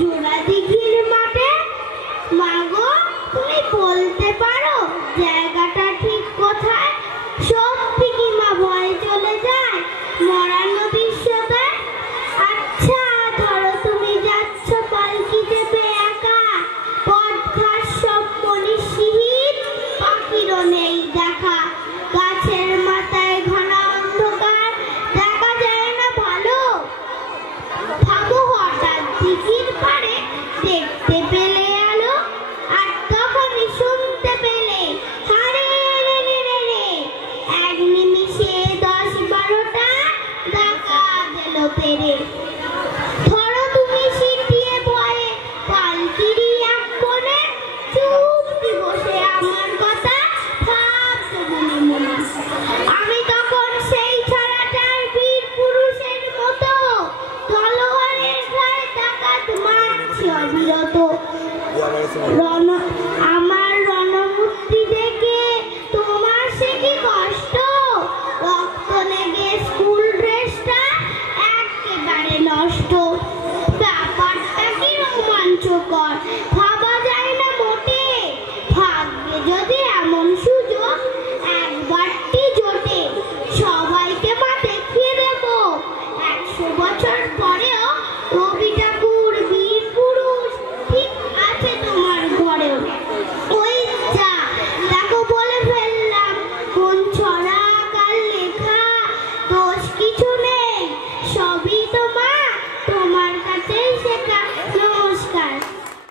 জোড়া দিঘির মাঠে। মাগো তুমি বলতে পারো জায়গাটা ঠিক কোথায়? সত্যি কি মা ভয় চলে যায় মরা নদীর সাথে? আচ্ছা ধরো তুমি যাচ্ছ পালকি চেপে একা, পথঘাট সব মনীষীহীন, পাখিরও নেই দেখা, গাছের মাথায় ঘন অন্ধকার, দেখা যায় না ভালো। ভাবো হঠাৎ দিঘির পাড়ে দেখতে পেলে আলো, আর তখনই শুনতে পেলে হারে রে রে রে রে, এক নিমিষে 10-12টা ডাকাত এলো তেরে। ধরো তুমি সিটিয়ে ভয়ে পালকিরি এক কোণে, চুপটি বসে আমার কথা ভাবছো মনে মনে। আমি তখন সেই ছড়াটার বীর পুরুষের মতো তলোয়ারের গায়ে ডাকাত মারছি অবিরত।